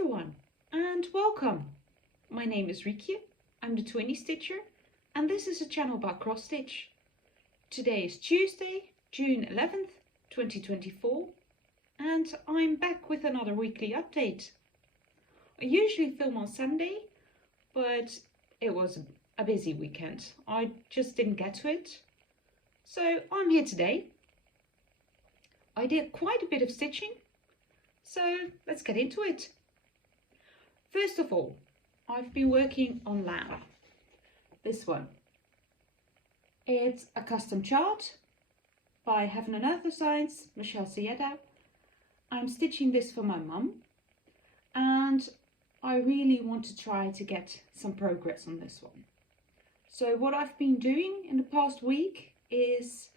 everyone and welcome. My name is Riekje, I'm the 20 Stitcher and this is a channel about cross stitch. Today is Tuesday, June 11th, 2024 and I'm back with another weekly update. I usually film on Sunday, but it was a busy weekend. I just didn't get to it. So I'm here today. I did quite a bit of stitching, so let's get into it. First of all, I've been working on lamb. This one. It's a custom chart by Heaven and Earth Designs, Michelle Sieda. I'm stitching this for my mum and I really want to try to get some progress on this one. So what I've been doing in the past week is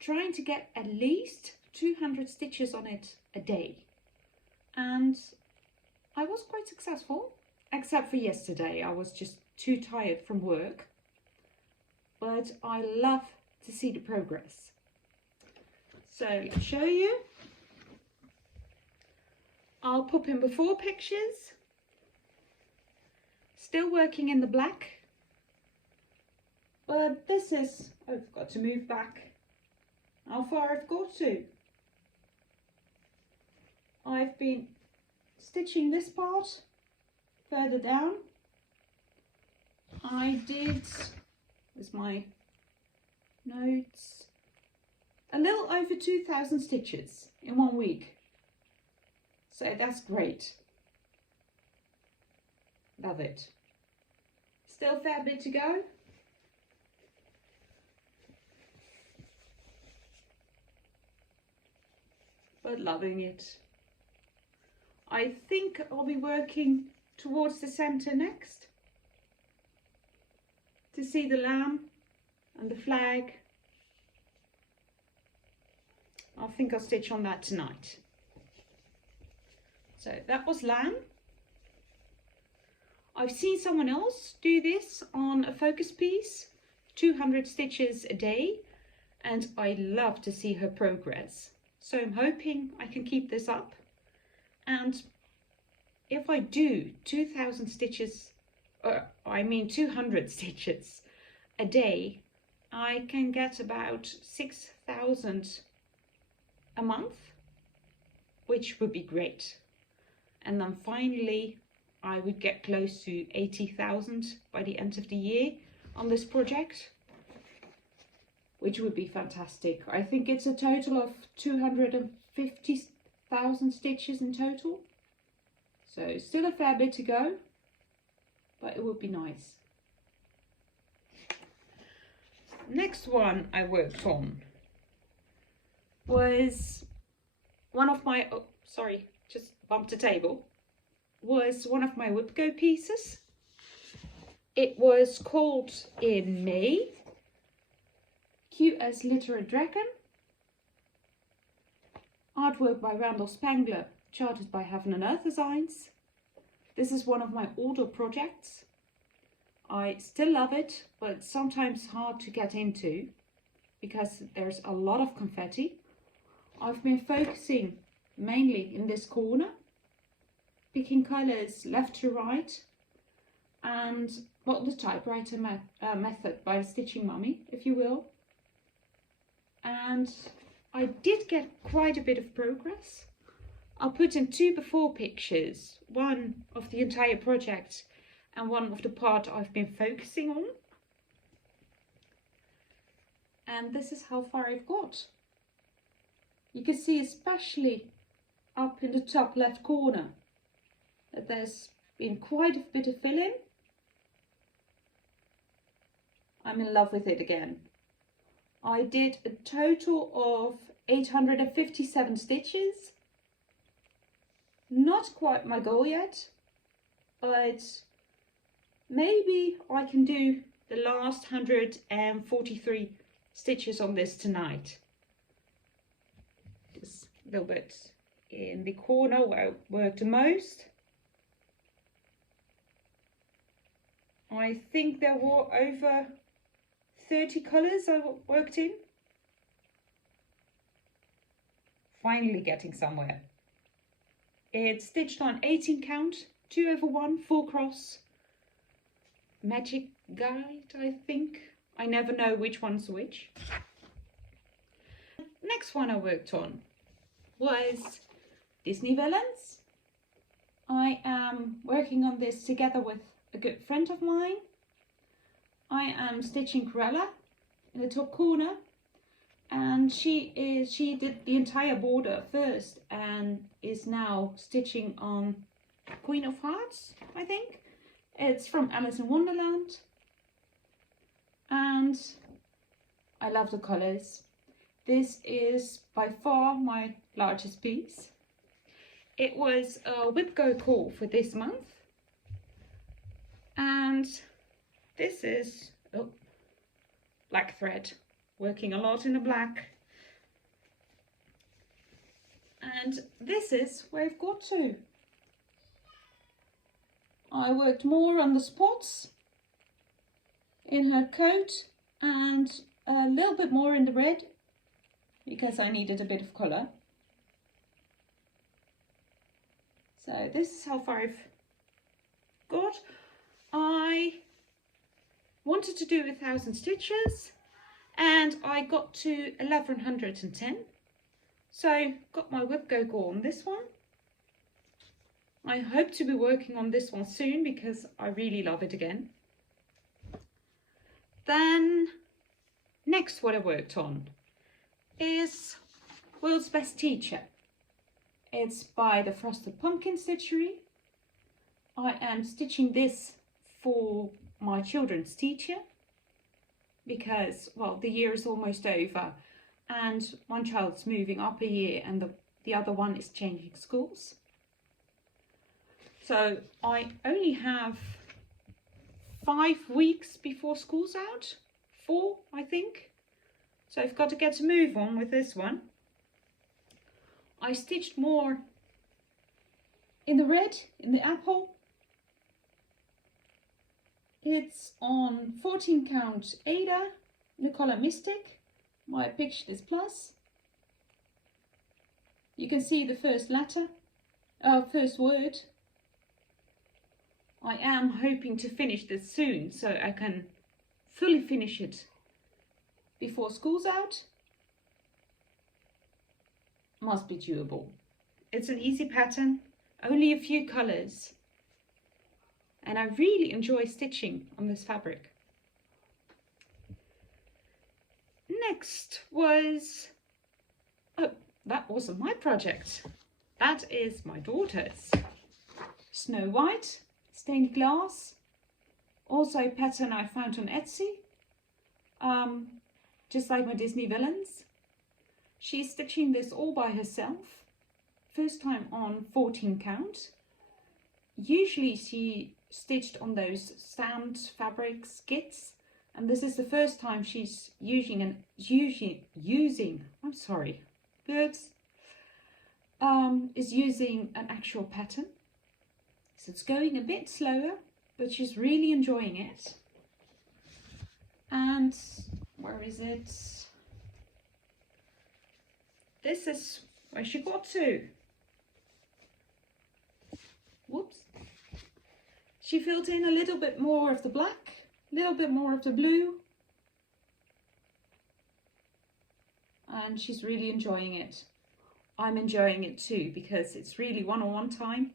trying to get at least 200 stitches on it a day. And I was quite successful, except for yesterday. I was just too tired from work. But I love to see the progress. So let's show you. I'll pop in before pictures. Still working in the black. But this is, I've got to move back how far I've got to. I've been stitching this part further down. I did, with my notes, a little over 2,000 stitches in 1 week. So that's great. Love it. Still a fair bit to go. But loving it. I think I'll be working towards the center next to see the lamb and the flag. I think I'll stitch on that tonight. So that was lamb. I've seen someone else do this on a focus piece, 200 stitches a day, and I love to see her progress. So I'm hoping I can keep this up. And if I do 2,000 stitches, 200 stitches a day, I can get about 6,000 a month, which would be great. And then finally, I would get close to 80,000 by the end of the year on this project, which would be fantastic. I think it's a total of 250,000 stitches in total. So still a fair bit to go, but it would be nice. Next one I worked on was one of my, oh sorry, just bumped the table, was one of my WIPGO pieces. It was called in May, Cute as Literate Dragon. Artwork by Randal Spangler, charted by Heaven and Earth Designs. This is one of my older projects. I still love it, but sometimes hard to get into because there's a lot of confetti. I've been focusing mainly in this corner, picking colours left to right, and well, the typewriter method by the Stitching Mummy, if you will. And I did get quite a bit of progress. I'll put in 2 before pictures, one of the entire project and one of the part I've been focusing on. And this is how far I've got. You can see especially up in the top left corner that there's been quite a bit of filling. I'm in love with it again. I did a total of 857 stitches. Not quite my goal yet, but maybe I can do the last 143 stitches on this tonight. Just a little bit in the corner where I worked the most. I think there were over 30 colours I worked in. Finally getting somewhere. It's stitched on 18 count, 2/1, full cross, magic guide, I think. I never know which one's which. Next one I worked on was Disney villains. I am working on this together with a good friend of mine. I am stitching Cruella in the top corner, and she did the entire border first and is now stitching on Queen of Hearts, I think. It's from Alice in Wonderland, and I love the colors. This is by far my largest piece. It was a WIPGO call for this month, and this is black thread, working a lot in the black. And this is where I've got to. I worked more on the spots in her coat and a little bit more in the red because I needed a bit of colour. So this is how far I've got. I wanted to do 1,000 stitches and I got to 1110. So got my WIPGO goal on this one. I hope to be working on this one soon because I really love it again. Then next what I worked on is World's Best Teacher. It's by the Frosted Pumpkin Stitchery. I am stitching this for my children's teacher because, well, the year is almost over and one child's moving up a year and the other one is changing schools. So I only have 5 weeks before school's out, 4 I think. So I've got to get a move on with this one. I stitched more in the red, in the apple. It's on 14 count Aida, in the colour Mystic. My picture is plus. You can see the first letter, first word. I am hoping to finish this soon so I can fully finish it before school's out. Must be doable. It's an easy pattern, only a few colours, and I really enjoy stitching on this fabric. Next was, oh, that wasn't my project. That is my daughter's. Snow White, stained glass, also a pattern I found on Etsy, just like my Disney villains. She's stitching this all by herself, first time on 14 count. Usually she stitched on those stamped fabric skits, and this is the first time she's using is using an actual pattern. So it's going a bit slower, but she's really enjoying it. And where is it? This is where she got to. Whoops. She filled in a little bit more of the black, a little bit more of the blue. And she's really enjoying it. I'm enjoying it too because it's really one-on-one time.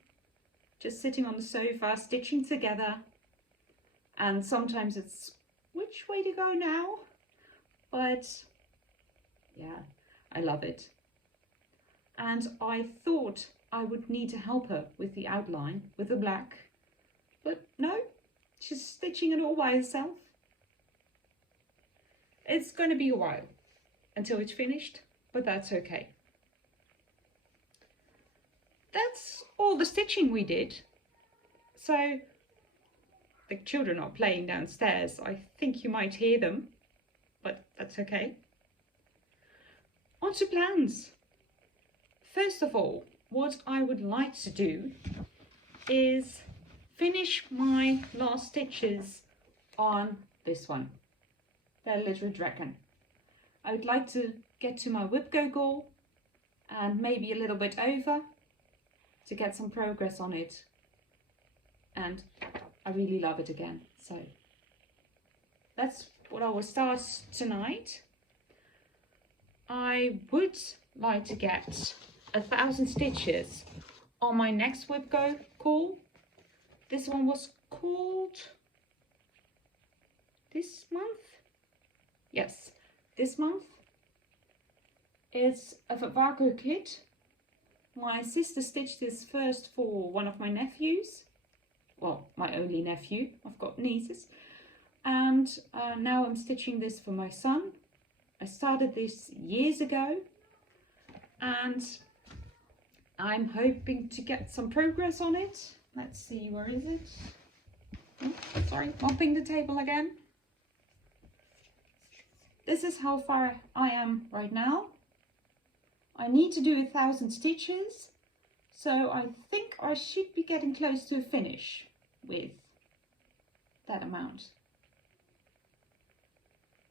Just sitting on the sofa, stitching together. And sometimes it's, which way to go now? But yeah, I love it. And I thought I would need to help her with the outline, with the black. But no, she's stitching it all by herself. It's going to be a while until it's finished, but that's okay. That's all the stitching we did. So the children are playing downstairs. I think you might hear them, but that's okay. On to plans. First of all, what I would like to do is finish my last stitches on this one, the Literate Dragon. I would like to get to my WIPGO goal and maybe a little bit over. to get some progress on it, and I really love it again. So that's what I will start tonight. I would like to get 1,000 stitches on my next WIPGO call. This one was called this month. Yes, this month. It's a Vervaco kit. My sister stitched this first for one of my nephews. Well, my only nephew. I've got nieces. And now I'm stitching this for my son. I started this years ago. And I'm hoping to get some progress on it. Let's see, where is it? Oh, sorry, bumping the table again. This is how far I am right now. I need to do 1,000 stitches, so I think I should be getting close to a finish with that amount.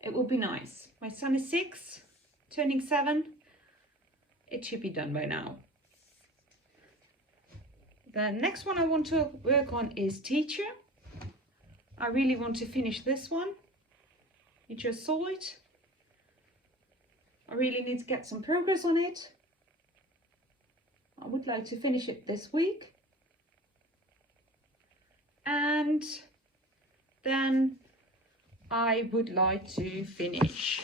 It will be nice. My son is 6, turning 7. It should be done by now. The next one I want to work on is Teacher. I really want to finish this one. You just saw it. I really need to get some progress on it. I would like to finish it this week. And then I would like to finish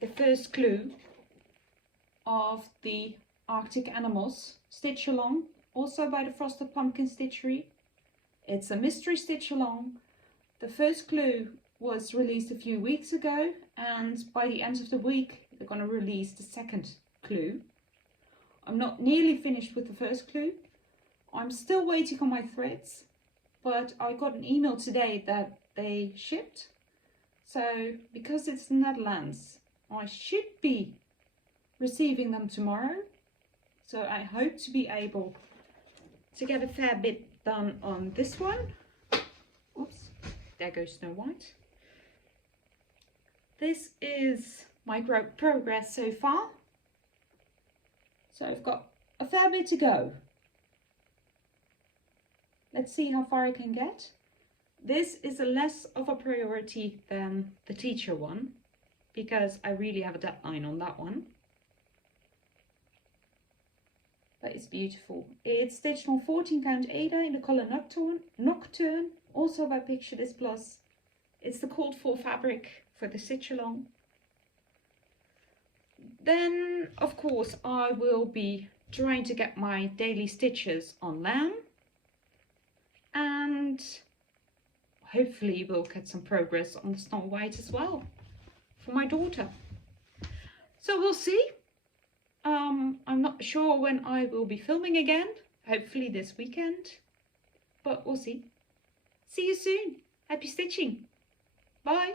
the first clue of the Arctic Animals stitch along, also by the Frosted Pumpkin Stitchery. It's a mystery stitch along. The first clue was released a few weeks ago, and by the end of the week they're going to release the second clue. I'm not nearly finished with the first clue. I'm still waiting on my threads, but I got an email today that they shipped. So because it's the Netherlands, I should be receiving them tomorrow. So I hope to be able to get a fair bit done on this one. Oops, there goes Snow White. This is my progress so far. So I've got a fair bit to go. Let's see how far I can get. This is less of a priority than the Teacher one, because I really have a deadline on that one. But it's beautiful. It's stitched on 14 count Aida in the color Nocturne, also by Picture This Plus. It's the called for fabric for the stitch along. Then, of course, I will be trying to get my daily stitches on lamb, and hopefully we'll get some progress on the Snow White as well for my daughter. So we'll see. I'm not sure when I will be filming again, hopefully this weekend, but we'll see. See you soon. Happy stitching. Bye.